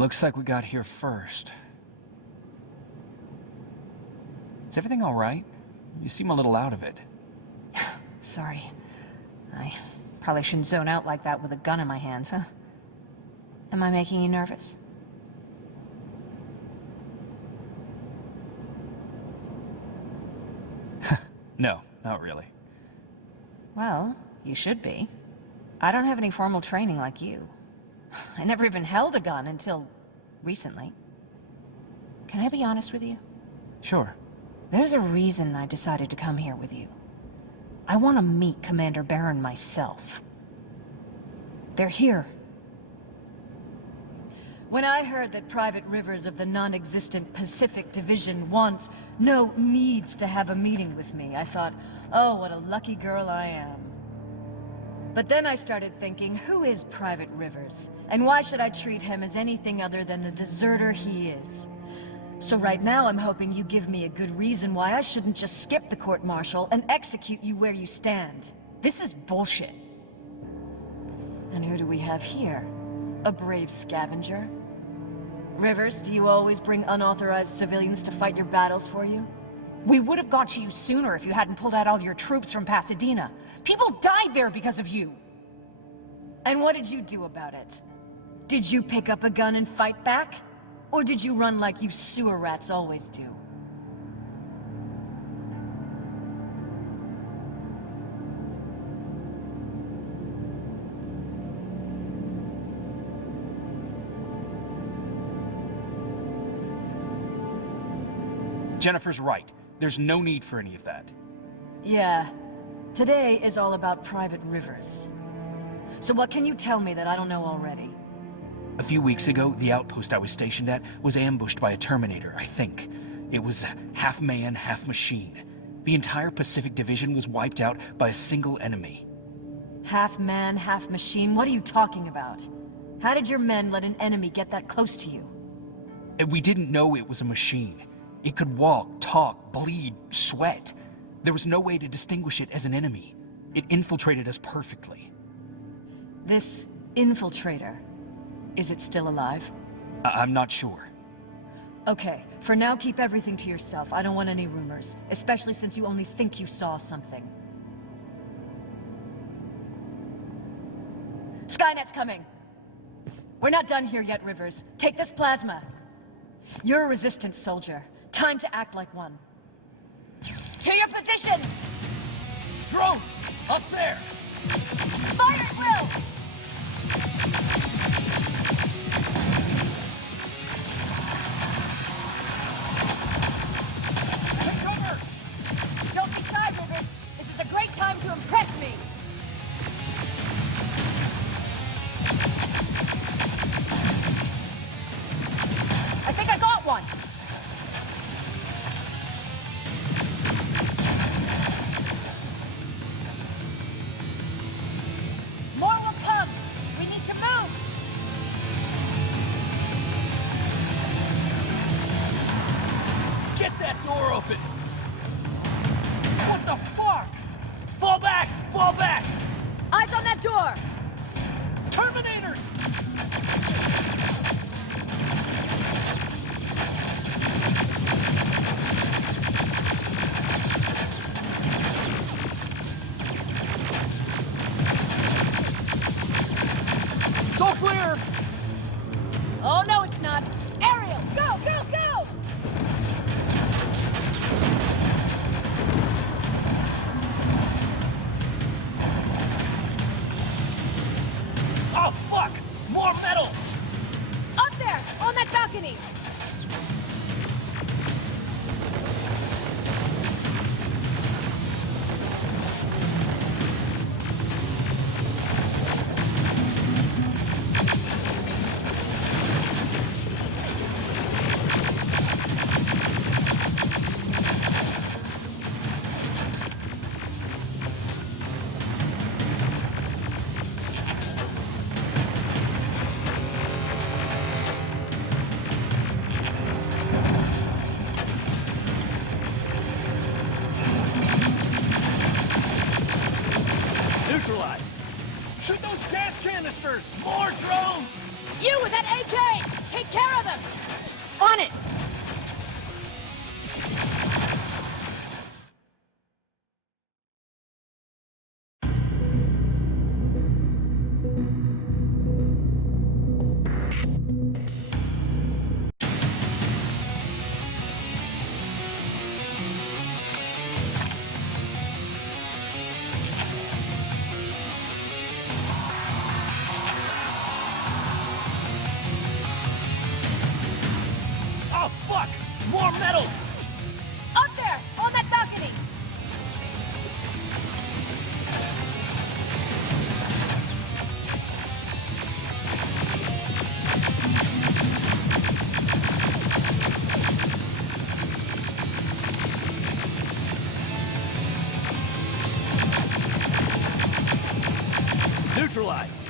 Looks like we got here first. Is everything all right? You seem a little out of it. Sorry. I probably shouldn't zone out like that with a gun in my hands, huh? Am I making you nervous? No, not really. Well, you should be. I don't have any formal training like you. I never even held a gun until recently. Can I be honest with you? Sure. There's a reason I decided to come here with you. I want to meet Commander Baron myself. They're here. When I heard that Private Rivers of the non-existent Pacific Division needs to have a meeting with me, I thought, oh, what a lucky girl I am. But then I started thinking, who is Private Rivers? And why should I treat him as anything other than the deserter he is? So right now I'm hoping you give me a good reason why I shouldn't just skip the court-martial and execute you where you stand. This is bullshit. And who do we have here? A brave scavenger? Rivers, do you always bring unauthorized civilians to fight your battles for you? We would have got to you sooner if you hadn't pulled out all your troops from Pasadena. People died there because of you. And what did you do about it? Did you pick up a gun and fight back? Or did you run like you sewer rats always do? Jennifer's right. There's no need for any of that. Yeah. Today is all about Private Rivers. So what can you tell me that I don't know already? A few weeks ago, the outpost I was stationed at was ambushed by a Terminator, I think. It was half man, half machine. The entire Pacific Division was wiped out by a single enemy. Half man, half machine? What are you talking about? How did your men let an enemy get that close to you? And we didn't know it was a machine. It could walk, talk, bleed, sweat. There was no way to distinguish it as an enemy. It infiltrated us perfectly. This infiltrator, is it still alive? I'm not sure. Okay, for now keep everything to yourself. I don't want any rumors, especially since you only think you saw something. Skynet's coming! We're not done here yet, Rivers. Take this plasma. You're a resistance soldier. Time to act like one. To your positions! Drones! Up there! Fire at will! Take cover! Don't be shy, Rivers. This is a great time to impress me. I think I got one. More will come. We need to move. Get that door open! What the fuck? Fall back! Fall back! Eyes on that door. Terminators! Go clear! Oh, no, it's not. Ariel, go, go, go! Oh, fuck! More metals! Up there, on that balcony. Neutralized! Shoot those gas canisters! More drones! You with that AK! Take neutralized.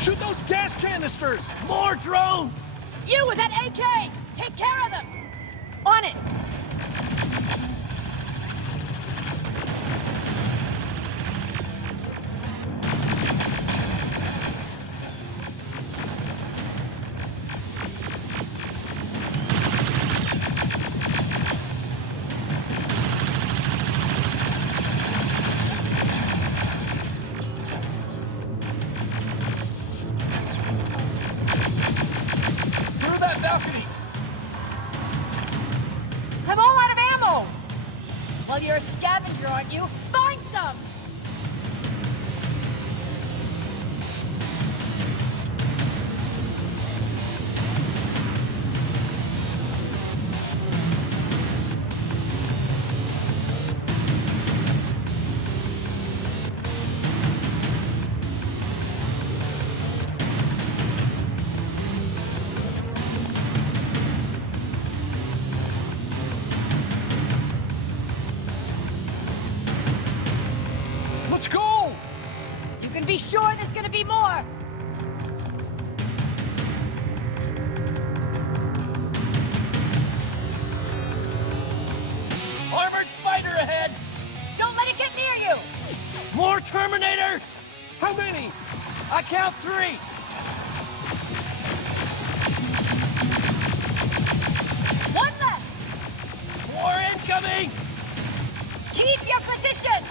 Shoot those gas canisters! More drones! You with that AK! Take care of them! On it! Through that balcony! I'm all out of ammo! Well, you're a scavenger, aren't you? Find some! Let's go! You can be sure there's gonna be more! Armored spider ahead! Don't let it get near you! More Terminators! How many? I count 3! One less! More incoming! Keep your position!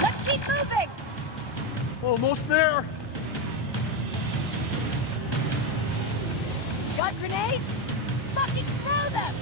Let's keep moving! Almost there! Got grenades? Fucking throw them!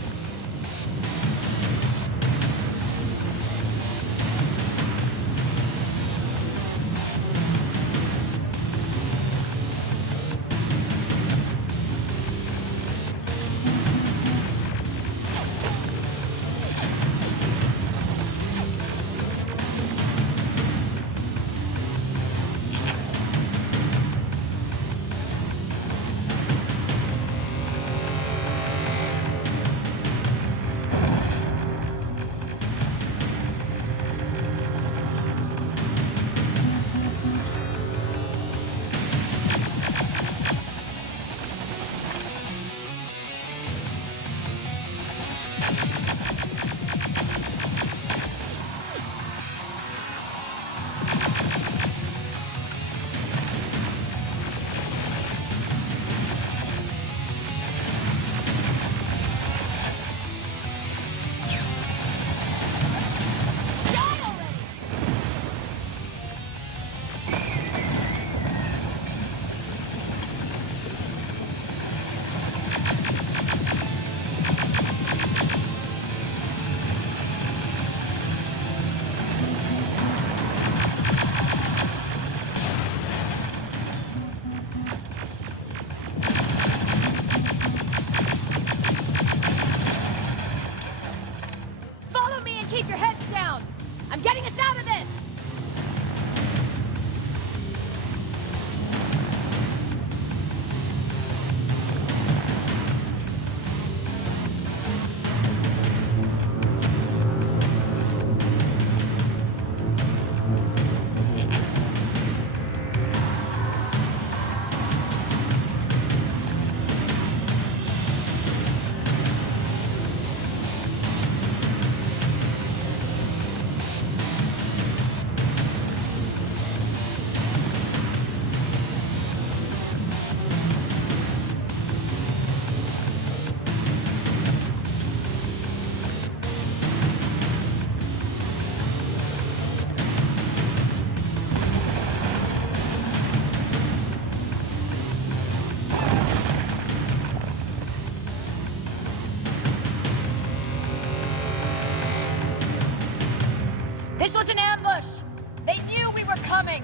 ambush! They knew we were coming!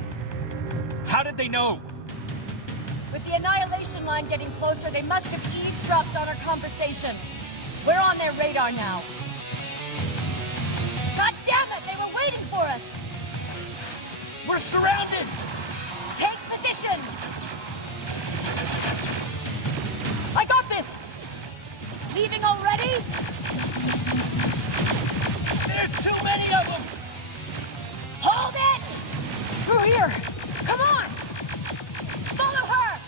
How did they know? With the annihilation line getting closer, they must have eavesdropped on our conversation. We're on their radar now. God damn it! They were waiting for us! We're surrounded! Take positions! I got this! Leaving already? There's too many of them! Hold it! Through here! Come on! Follow her!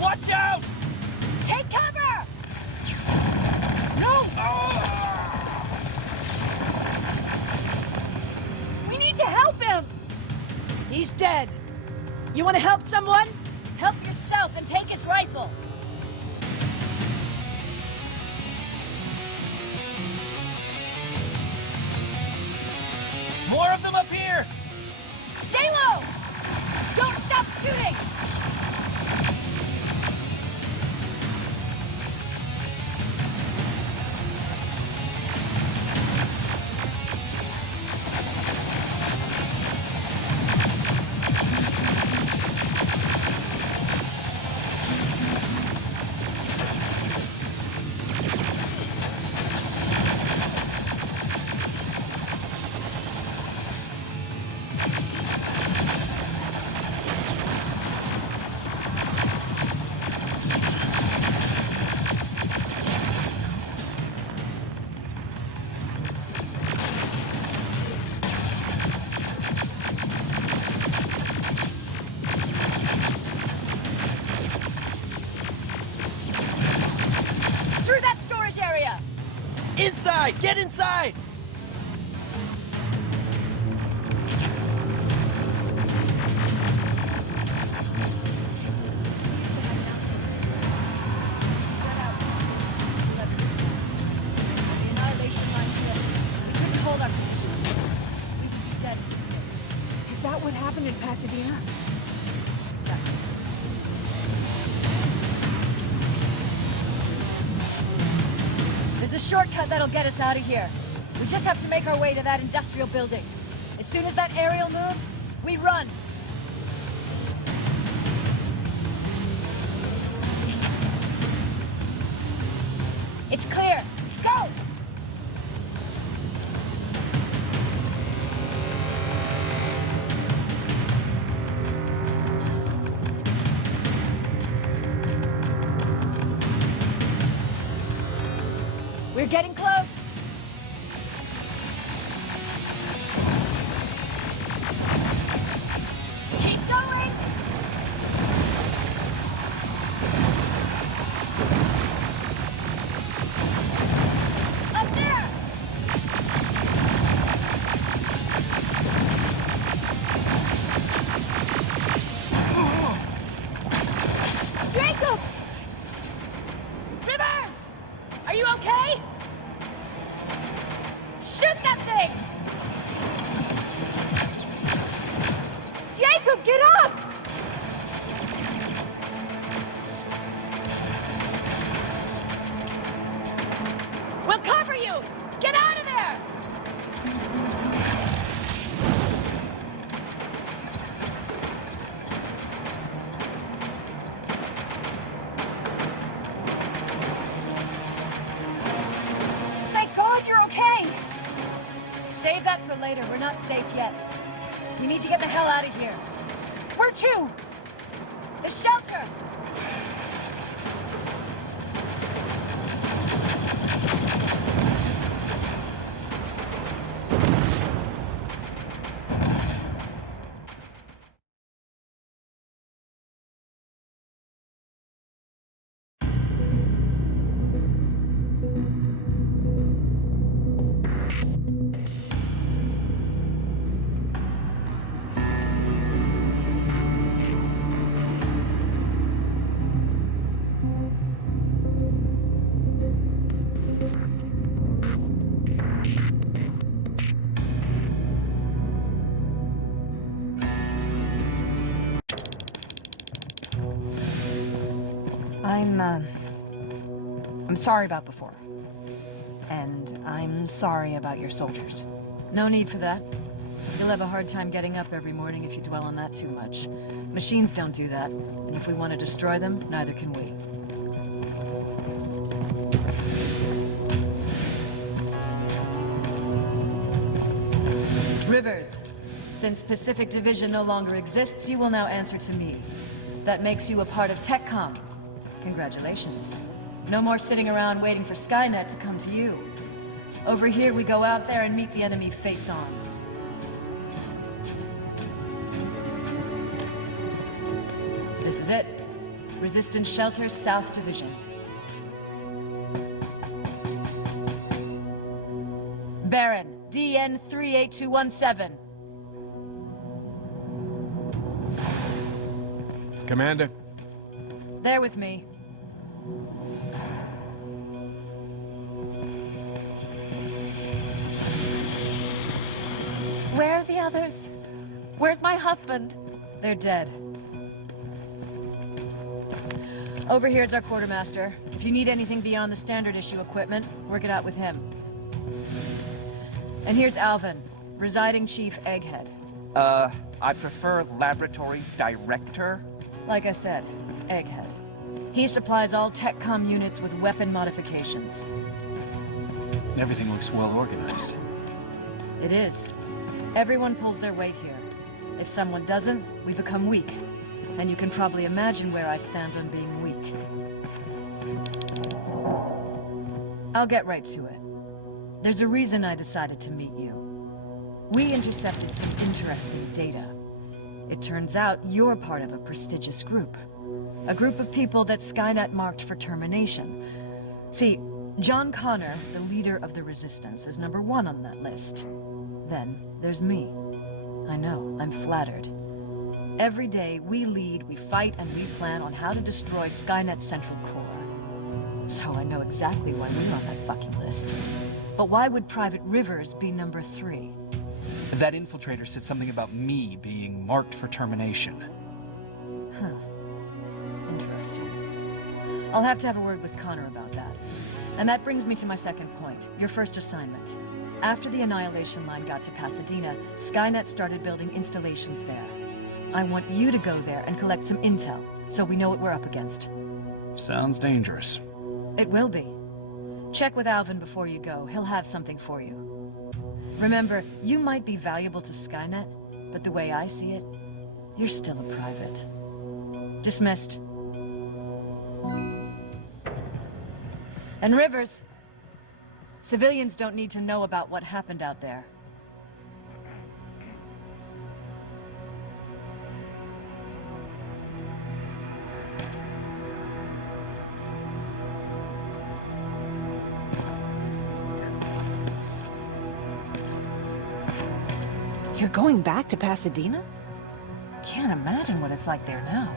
Watch out! Take cover! No! We need to help him! He's dead. You want to help someone? Help yourself and take his rifle. More of them up here! Stay low! Don't stop shooting! Through that storage area! Inside! Get inside! The annihilation line missed. We couldn't hold our position. We would be dead. Is that what happened in Pasadena? Exactly. There's a shortcut that'll get us out of here. We just have to make our way to that industrial building. As soon as that aerial moves, we run. It's clear. Go! We're getting close. Keep going. Save that for later. We're not safe yet. We need to get the hell out of here. Where to? The shelter! I'm sorry about before. And I'm sorry about your soldiers. No need for that. You'll have a hard time getting up every morning if you dwell on that too much. Machines don't do that, and if we want to destroy them, neither can we. Rivers, since Pacific Division no longer exists, you will now answer to me. That makes you a part of TechCom. Congratulations. No more sitting around waiting for Skynett to come to you. Over here, we go out there and meet the enemy face-on. This is it. Resistance Shelter, South Division. Baron, DN 38217. Commander. There with me. Where are the others? Where's my husband? They're dead. Over here's our quartermaster. If you need anything beyond the standard issue equipment, work it out with him. And here's Alvin, residing chief Egghead. I prefer laboratory director. Like I said, Egghead. He supplies all TechCom units with weapon modifications. Everything looks well organized. It is. Everyone pulls their weight here. If someone doesn't, we become weak. And you can probably imagine where I stand on being weak. I'll get right to it. There's a reason I decided to meet you. We intercepted some interesting data. It turns out you're part of a prestigious group. A group of people that Skynet marked for termination. See, John Connor, the leader of the Resistance, is #1 on that list. Then there's me. I know, I'm flattered. Every day, we lead, we fight, and we plan on how to destroy Skynet's central core. So I know exactly why we're on that fucking list. But why would Private Rivers be #3? That infiltrator said something about me being marked for termination. Huh. Interesting. I'll have to have a word with Connor about that. And that brings me to my second point, your first assignment. After the Annihilation Line got to Pasadena, Skynet started building installations there. I want you to go there and collect some intel, so we know what we're up against. Sounds dangerous. It will be. Check with Alvin before you go. He'll have something for you. Remember, you might be valuable to Skynet, but the way I see it, you're still a private. Dismissed. And Rivers, civilians don't need to know about what happened out there. You're going back to Pasadena? Can't imagine what it's like there now.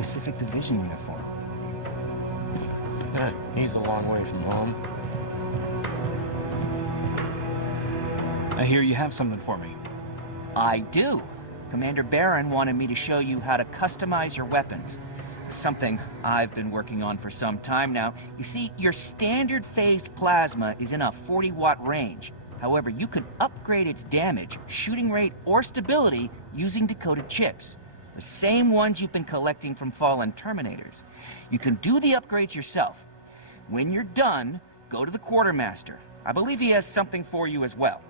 Pacific Division uniform. He's a long way from home. I hear you have something for me. I do. Commander Barron wanted me to show you how to customize your weapons. Something I've been working on for some time now. You see, your standard phased plasma is in a 40-watt range. However, you can upgrade its damage, shooting rate, or stability using decoded chips. The same ones you've been collecting from fallen Terminators. You can do the upgrades yourself. When you're done, go to the Quartermaster. I believe he has something for you as well.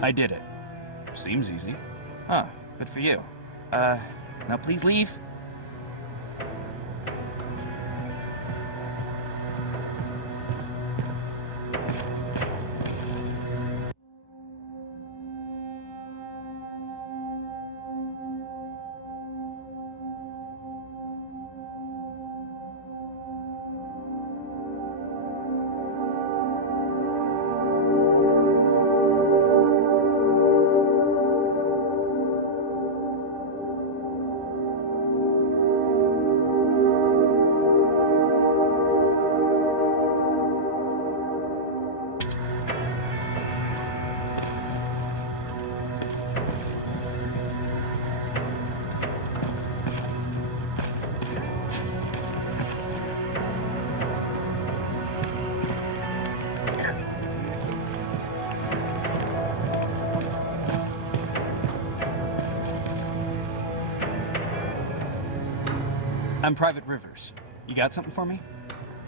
I did it. Seems easy. Huh, good for you. Now please leave. I'm Private Rivers. You got something for me?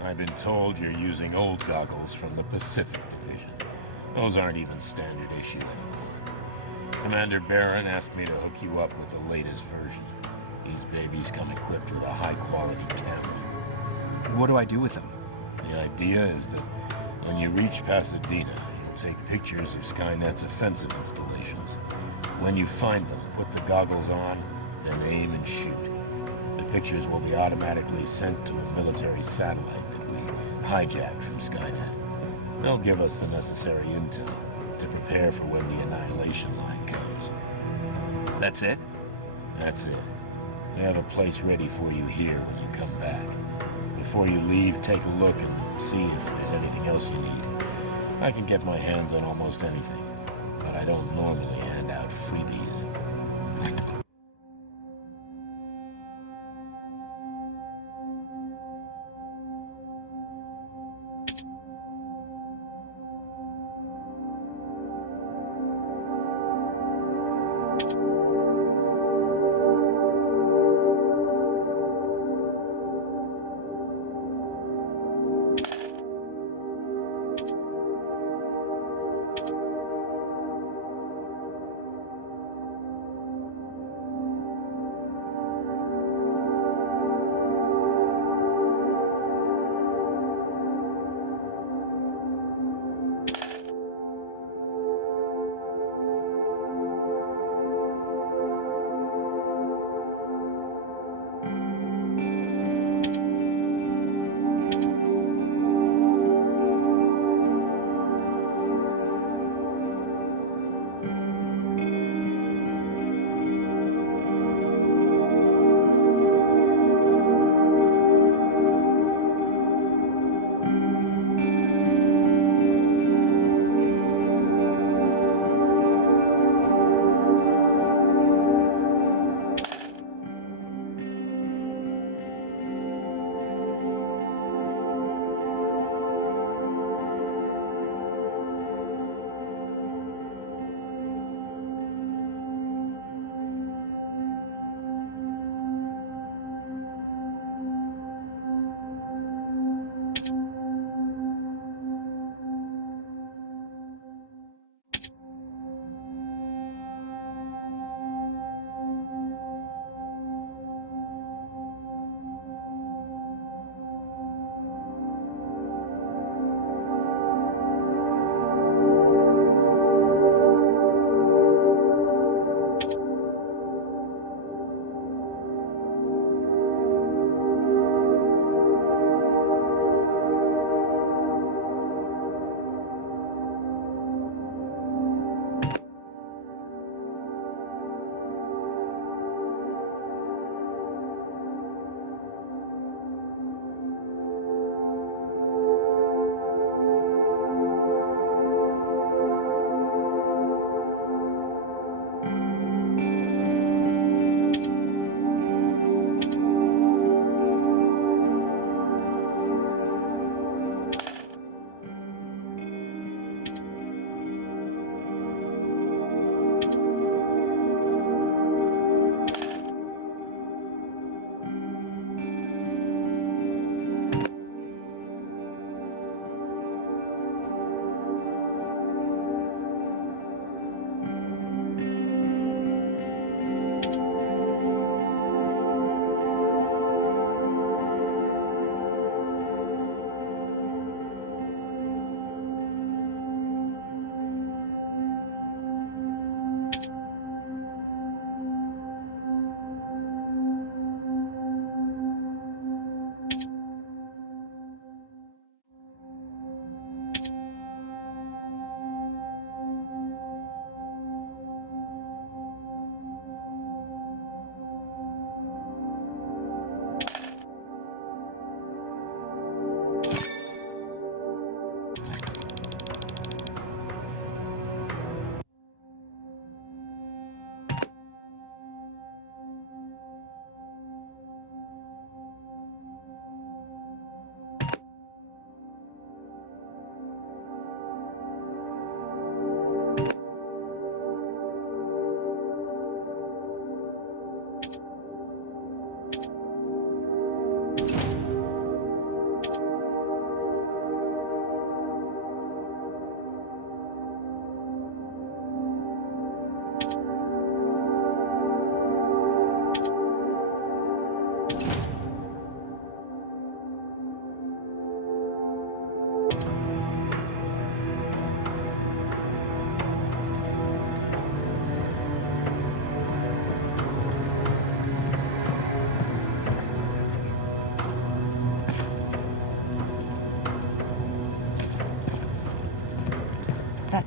I've been told you're using old goggles from the Pacific Division. Those aren't even standard issue anymore. Commander Barron asked me to hook you up with the latest version. These babies come equipped with a high-quality camera. What do I do with them? The idea is that when you reach Pasadena, you'll take pictures of Skynet's offensive installations. When you find them, put the goggles on, then aim and shoot. The pictures will be automatically sent to a military satellite that we hijacked from Skynет. They'll give us the necessary intel to prepare for when the annihilation line comes. That's it? That's it. We have a place ready for you here when you come back. Before you leave, take a look and see if there's anything else you need. I can get my hands on almost anything, but I don't normally hand out freebies.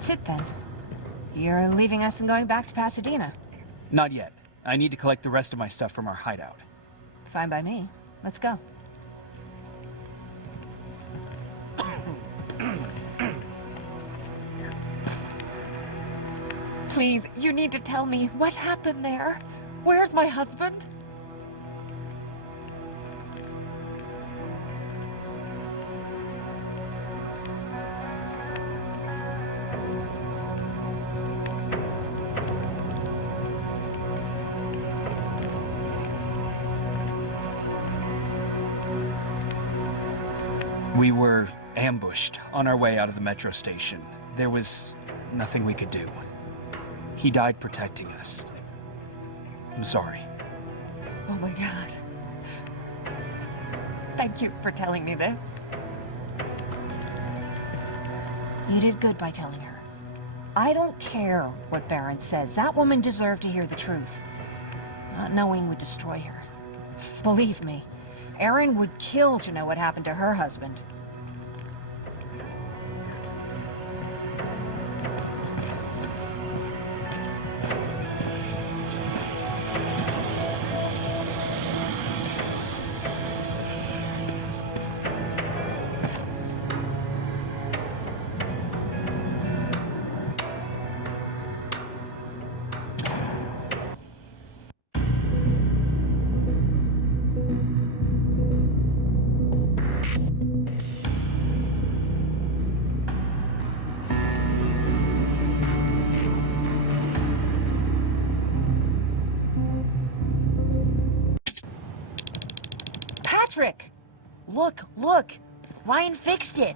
That's it then. You're leaving us and going back to Pasadena. Not yet. I need to collect the rest of my stuff from our hideout. Fine by me. Let's go. Please, you need to tell me what happened there. Where's my husband? We were ambushed on our way out of the metro station. There was nothing we could do. He died protecting us. I'm sorry. Oh my God. Thank you for telling me this. You did good by telling her. I don't care what Baron says. That woman deserved to hear the truth. Not knowing would destroy her. Believe me, Erin would kill to know what happened to her husband. Patrick! Look! Ryan fixed it!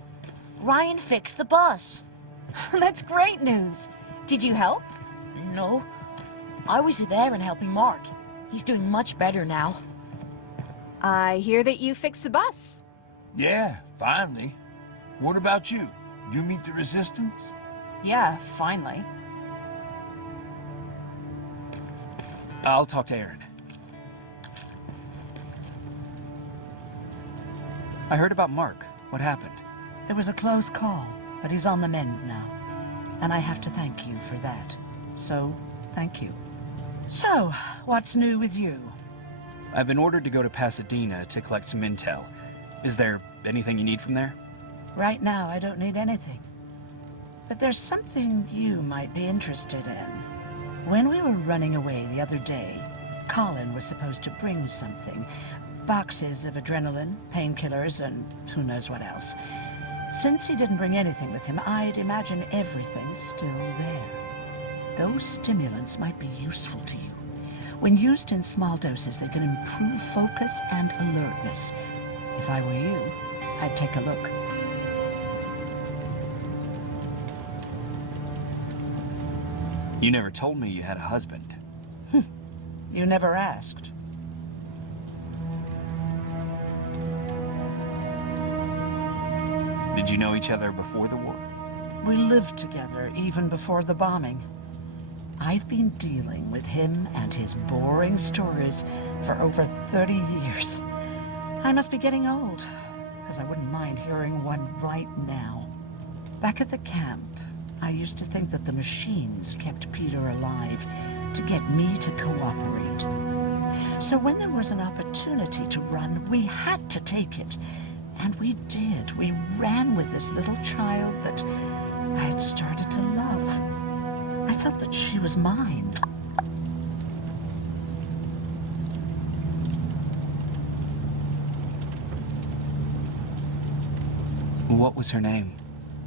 Ryan fixed the bus! That's great news. Did you help? No. I was there and helping Mark. He's doing much better now. I hear that you fixed the bus. Yeah, finally. What about you? You meet the Resistance? Yeah, finally. I'll talk to Erin. I heard about Mark. What happened? It was a close call, but he's on the mend now. And I have to thank you for that. So, thank you. So, what's new with you? I've been ordered to go to Pasadena to collect some intel. Is there anything you need from there? Right now, I don't need anything. But there's something you might be interested in. When we were running away the other day, Colin was supposed to bring something. Boxes of adrenaline, painkillers, and who knows what else. Since he didn't bring anything with him, I'd imagine everything's still there. Those stimulants might be useful to you. When used in small doses, they can improve focus and alertness. If I were you, I'd take a look. You never told me you had a husband. You never asked. Did you know each other before the war? We lived together even before the bombing. I've been dealing with him and his boring stories for over 30 years. I must be getting old, because I wouldn't mind hearing one right now. Back at the camp, I used to think that the machines kept Peter alive to get me to cooperate. So when there was an opportunity to run, we had to take it. And we did. We ran with this little child that I had started to love. I felt that she was mine. What was her name?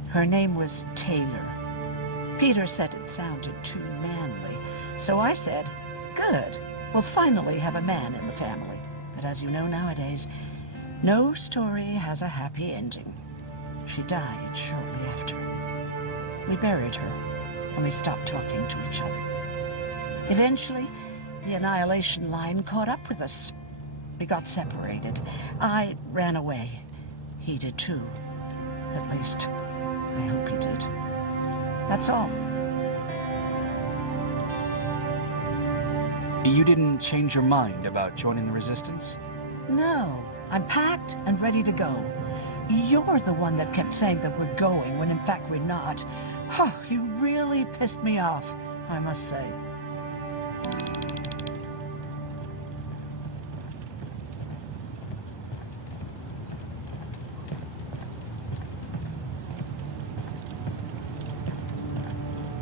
Her name was Taylor. Peter said it sounded too manly, so I said, good, we'll finally have a man in the family. But as you know nowadays, no story has a happy ending. She died shortly after. We buried her, and we stopped talking to each other. Eventually, the Annihilation Line caught up with us. We got separated. I ran away. He did too. At least, I hope he did. That's all. You didn't change your mind about joining the Resistance? No. I'm packed and ready to go. You're the one that kept saying that we're going when in fact we're not. Oh, you really pissed me off, I must say.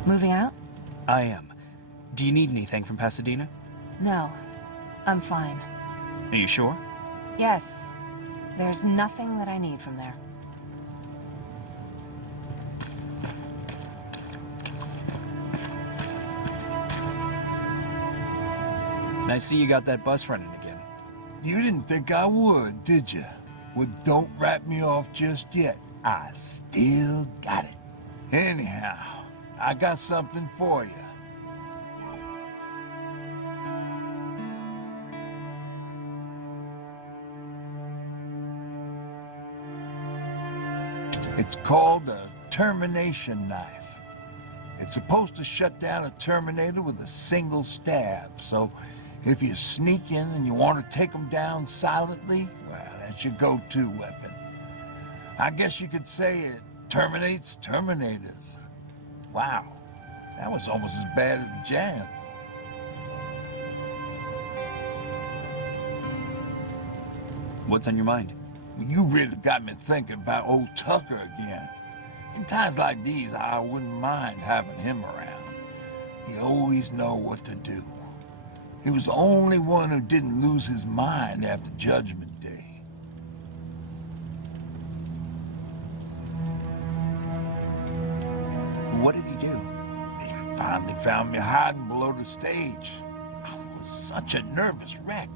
Moving out? I am. Do you need anything from Pasadena? No. I'm fine. Are you sure? Yes. There's nothing that I need from there. I see you got that bus running again. You didn't think I would, did you? Well, don't wrap me off just yet. I still got it. Anyhow, I got something for you. It's called a termination knife. It's supposed to shut down a Terminator with a single stab, so if you sneak in and you want to take them down silently, well, that's your go-to weapon. I guess you could say it terminates Terminators. Wow, that was almost as bad as jam. What's on your mind? You really got me thinking about old Tucker again. In times like these, I wouldn't mind having him around. He always know what to do. He was the only one who didn't lose his mind after Judgment Day. What did he do? He finally found me hiding below the stage. I was such a nervous wreck.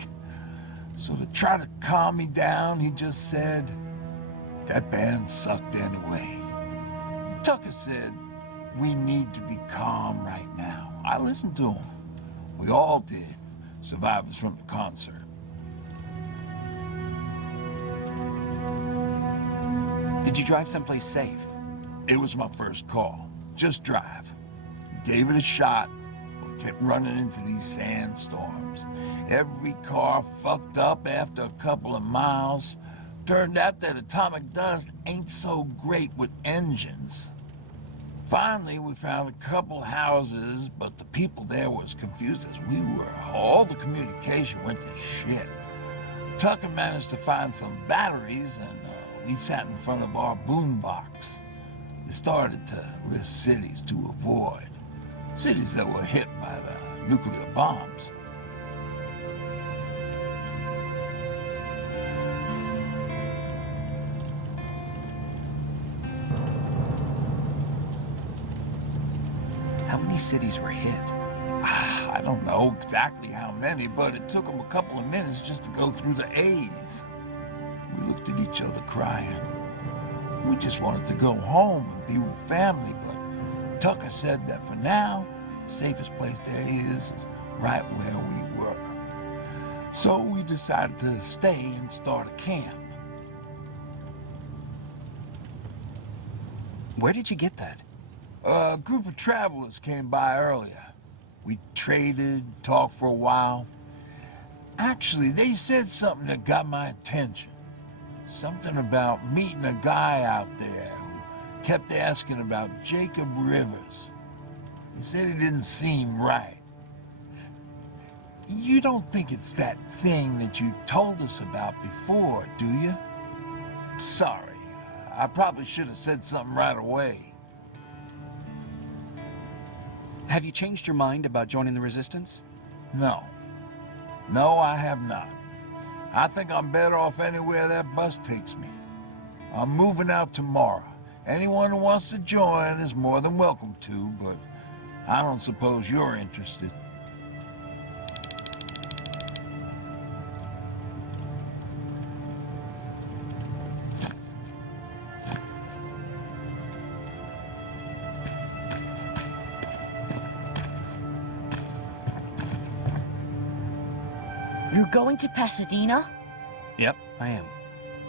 So to try to calm me down, he just said, that band sucked anyway. Tucker said, we need to be calm right now. I listened to him. We all did, survivors from the concert. Did you drive someplace safe? It was my first call. Just drive. Gave it a shot. We kept running into these sandstorms. Every car fucked up after a couple of miles. Turned out that atomic dust ain't so great with engines. Finally, we found a couple houses, but the people there were as confused as we were. All the communication went to shit. Tucker managed to find some batteries, and we sat in front of our boombox. They started to list cities to avoid. Cities that were hit by the nuclear bombs. How many cities were hit? I don't know exactly how many, but it took them a couple of minutes just to go through the A's. We looked at each other crying. We just wanted to go home and be with family, but Tucker said that for now, the safest place there is right where we were. So we decided to stay and start a camp. Where did you get that? A group of travelers came by earlier. We traded, talked for a while. Actually, they said something that got my attention. Something about meeting a guy out there who kept asking about Jacob Rivers. He said he didn't seem right. You don't think it's that thing that you told us about before, do you? Sorry, I probably should have said something right away. Have you changed your mind about joining the Resistance? No. No, I have not. I think I'm better off anywhere that bus takes me. I'm moving out tomorrow. Anyone who wants to join is more than welcome to, but I don't suppose you're interested. You're going to Pasadena? Yep, I am.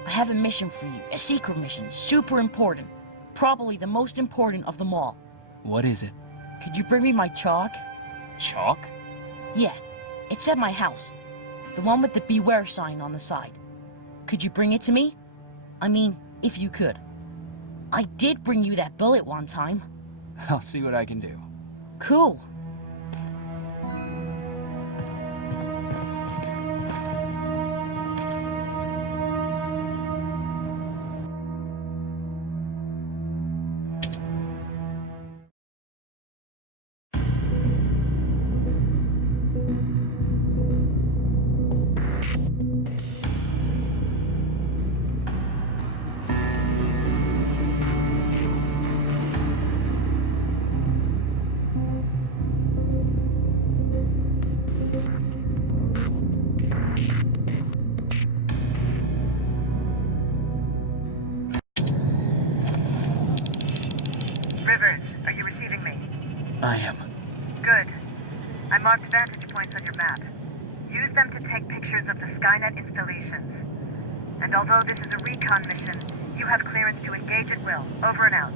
I have a mission for you. A secret mission. Super important. Probably the most important of them all. What is it? Could you bring me my chalk? Chalk? Yeah. It's at my house. The one with the beware sign on the side. Could you bring it to me? I mean, if you could. I did bring you that bullet one time. I'll see what I can do. Cool. Rivers, are you receiving me? I am. Good. I marked vantage points on your map. Use them to take pictures of the Skainet installations. And although this is a recon mission, you have clearance to engage at will. Over and out.